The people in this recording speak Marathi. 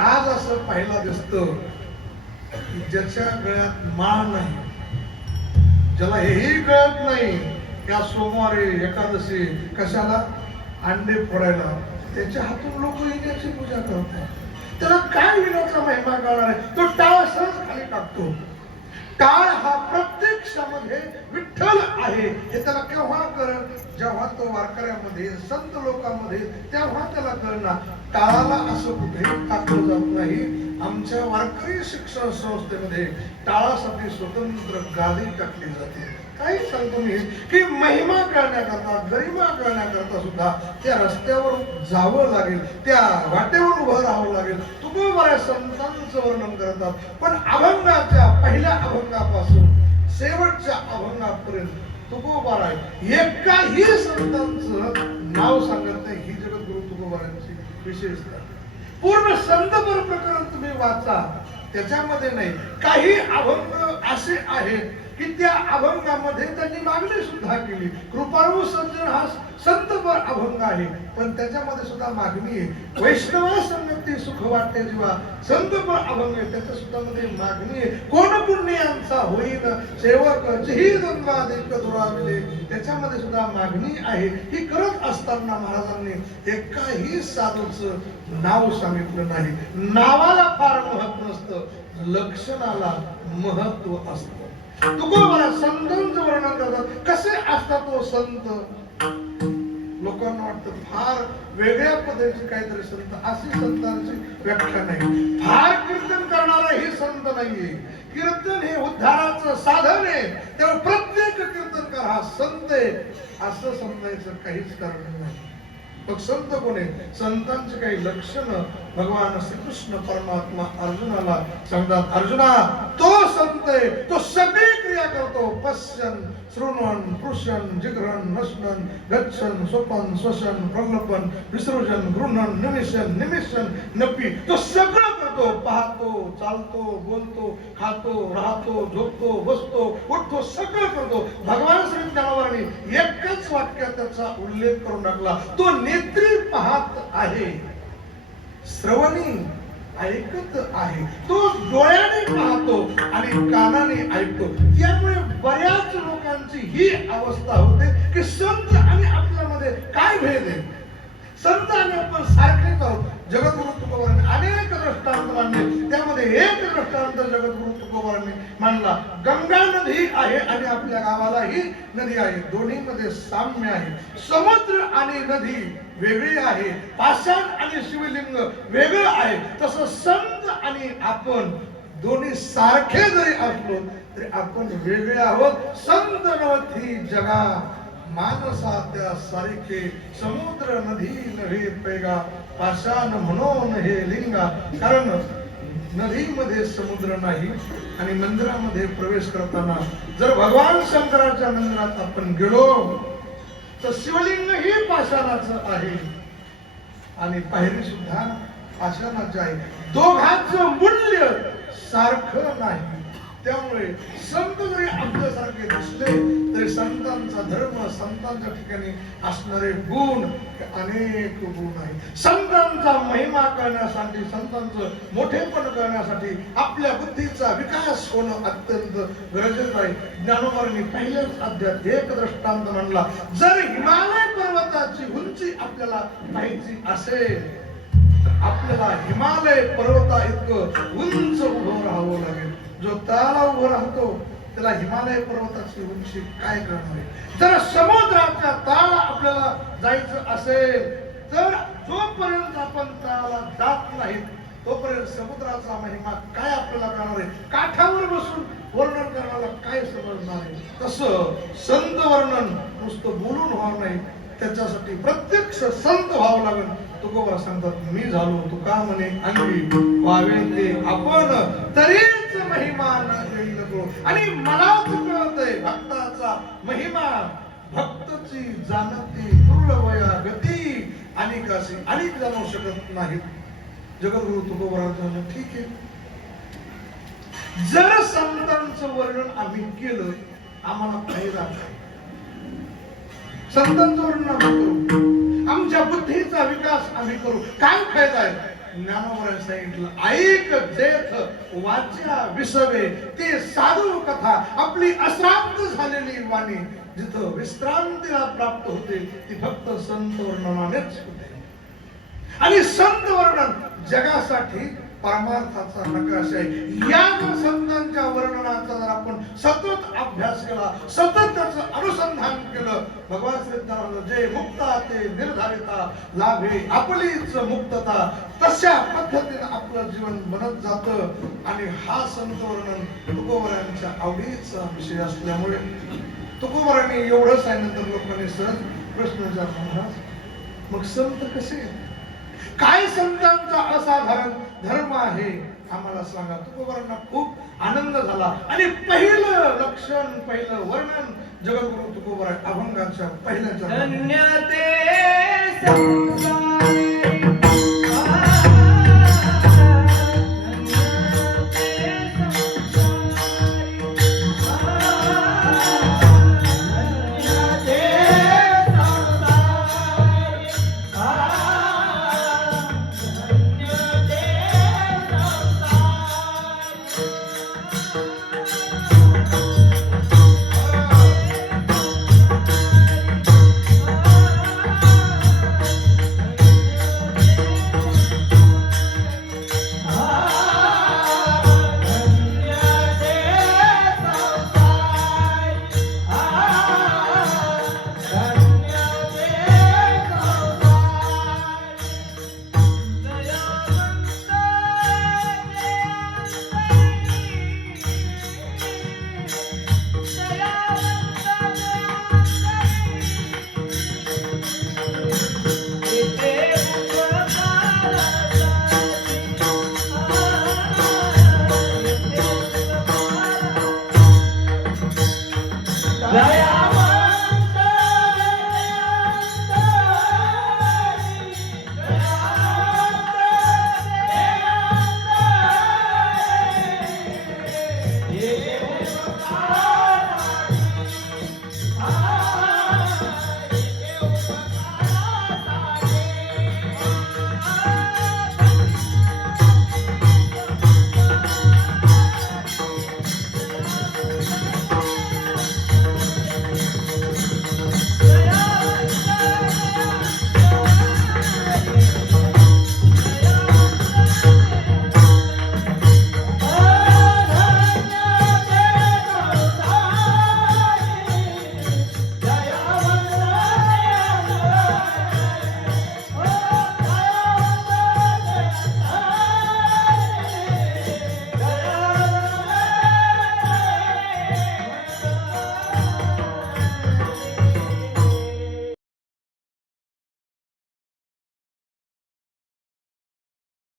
आज असं पाहायला दिसत की ज्याच्या गळ्यात माळ नाही ज्याला हेही कळत नाही त्या सोमवारी एकादशी कशाला अंडे फोडायला त्याच्या हातून लोक येण्याची पूजा करतात. त्याला काय विनोदचा महिमा कळणार आहे? तो टाळ सहज खाली टाकतो. काळ हा प्रत्यक्षामध्ये विठ्ठल आहे. हे त्याला केव्हा कळण जेव्हा तो वारकऱ्यामध्ये संत लोकांमध्ये तेव्हा त्याला कळणार काळाला असं कुठेही टाकलं जात नाही. आमच्या वारकरी शिक्षण संस्थेमध्ये टाळासाठी स्वतंत्र गादी टाकली जाते. काही सांगतो मी. की महिमा करण्याकरता गरिमा करण्याकरता सुद्धा त्या रस्त्यावर जावं लागेल त्या वाटेवर उभं राहावं लागेल. तुम्ही संतांचं वर्णन करतात पण अभंगाच्या पहिल्या अभंगापासून शेवटच्या अभंगापर्यंत तुकोबार आहे एकाही संतांचं नाव सांगत नाही. ही जगद्गुरु तुकोबारांची विशेषता. पूर्ण संतपर प्रकरण तुम्ही वाचा. त्याच्यामध्ये नाही. काही अभंग असे आहेत की त्या अभंगामध्ये त्यांनी मागणी सुद्धा केली. कृपाळू सज्जन हा संतपर अभंग आहे. पण त्याच्यामध्ये सुद्धा मागणी आहे. वैष्णवा संगती सुख वाटते जेव्हा संतपर अभंग आहे त्याच्या सुद्धा मध्ये मागणी आहे. कोण पुण्यांचा होईन सेवक जेही जन्माधिक दिले त्याच्यामध्ये सुद्धा मागणी आहे. ही करत असताना महाराजांनी एकाही साधूचं नाव सांगितलं नाही. नावाला फार महत्त्व नसतं लक्षणाला महत्त्व असतं. तुकोबाला संतांचं वर्णन करतात. कसे असतात तो संत? लोकांना वाटतं फार वेगळ्या पद्धतीचे काहीतरी संत. अशी संतांची व्याख्या नाही. फार कीर्तन करणारा हे संत नाहीये. कीर्तन हे उद्धाराचं साधन आहे. तेव्हा प्रत्येक कीर्तनकार हा संत आहे. असं समजायचं काहीच कारण नाही. मग संत कोण आहे संतांचे काही लक्षण भगवान श्रीकृष्ण परमात्मा अर्जुनाला सांगतात अर्जुना तो संत आहे तो सगळी क्रिया करतो पश्यन शृण्वन पृशन जिग्रहण नशनन गच्छन स्वपन श्वसन प्रलपन विसर्जन गृहण निमिषन निमिषन नपी. तो सगळं करतो. पाहतो चालतो बोलतो खातो राहतो झोपतो बसतो उठतो सगळं करतो. भगवान श्री ज्ञानवाराने एकच वाक्यात त्याचा उल्लेख करून टाकला. तो नेत्री पाहत आहे. श्रवणी ऐकत आहे. तो डोळ्याने पाहतो आणि कानाने ऐकतो. त्यामुळे बऱ्याच लोकांची ही अवस्था होते की संत आणि आपल्यामध्ये काय भेद आहे? संत आणि आपण सारखेच आहोत. जगद्गुरु तुकोबारांनी अनेक दृष्टांत मांडले त्यामध्ये एक दृष्टांत जगद्गुरु तुकोबारांनी मांडला. गंगा नदी आहे आणि आपल्या गावाला ही नदी आहे. दोन्हीमध्ये साम्य आहे. समुद्र आणि नदी वेगळी आहे. पाषाण आणि शिवलिंग वेगळं आहे. तसं संत आणि आपण दोन्ही सारखे जरी असलो तरी आपण वेगळे आहोत. संत नवथी जगा मानसा त्या सारखे समुद्र नदी नव्हे पैगा पाषाण म्हणून हे लिंगा. कारण नदीमध्ये समुद्र नाही आणि मंदिरामध्ये प्रवेश करताना जर भगवान शंकराच्या मंदिरात आपण गेलो तर शिवलिंग ही पाषाणाचं आहे. आणि पायरी सुद्धा पाषाणाचं आहे. दोघांचं मूल्य सारखं नाही. त्यामुळे संत जरी आपल्यासारखे दिसले तरी संतांचा धर्म संतांच्या ठिकाणी असणारे गुण अनेक गुण आहेत. संतांचा महिमा करण्यासाठी संतांचं मोठेपण करण्यासाठी आपल्या बुद्धीचा विकास होणं अत्यंत गरजेचं आहे. ज्ञानोबांनी पहिल्याच अध्यात एक दृष्टांत म्हणला जर हिमालय पर्वताची उंची आपल्याला पाहायची असेल तर आपल्याला हिमालय पर्वता इतकं उंच उभं राहावं लागेल. जो तळाला उभं राहतो त्याला हिमालय पर्वताची उंची काय करणार आहे जर समुद्राच्या तळाला आपल्याला जायचं असेल तर जोपर्यंत आपण तळाला जात नाही तोपर्यंत समुद्राचा महिमा काय आपल्याला करणार आहे? काठावर बसून वर्णन करण्याला काय समजणार आहे? तसं संत वर्णन नुसतं बोलून व्हावं नाही. त्याच्यासाठी प्रत्यक्ष संत व्हावं लागेल. तुकोबा सांगतात मी झालो तू का? म्हणे अंगी वावे ते आपण. तरी महिमा म्हणजे न येईल आणि मलाच कळतंय भक्ताचा महिमा भक्तची जाणती वया गती आणि कशी अनेक जाणू शकत नाहीत. जगद्गुरु तुकोबराजांना ठीक आहे. जर संतांचं वर्णन आम्ही केलं आम्हाला फायदा काय संतांचं वर्णन आम्ही करू. आमच्या बुद्धीचा विकास आम्ही करू. काय फायदा आहे? ज्ञानोबराने सांगितलं ऐक जेथ वाच्या विसवे ते साधू कथा. आपली अश्रांत झालेली वाणी जिथं विश्रांतीला प्राप्त होते ती फक्त संत वर्णनानेच होते. आणि संत वर्णन जगासाठी परमार्थाचा नकाश आहे. या जर संतांच्या वर्णनाचा जर आपण सतत अभ्यास केला सतत त्याचं अनुसरण केलं भगवान श्रीज्ञानानं जे मुक्ता ते निर्धारिता लाभे आपलीच मुक्तता तशा पद्धतीने आपलं जीवन बनत जातं. आणि हा संतवर्णन तुकोबरांच्या आवडीचा विषय असल्यामुळे तुकोबरांनी एवढं सांगितलं लोकांनी सहज प्रश्न विचारला महाराज मग संत कसे काय संतांचा असाधारण धर्म आहे? आम्हाला सांगा. तुकोबरांना खूप आनंद झाला. आणि पहिलं लक्षण पहिलं वर्णन जगद्गुरु तुकोबरा अभंगांच्या पहिल्या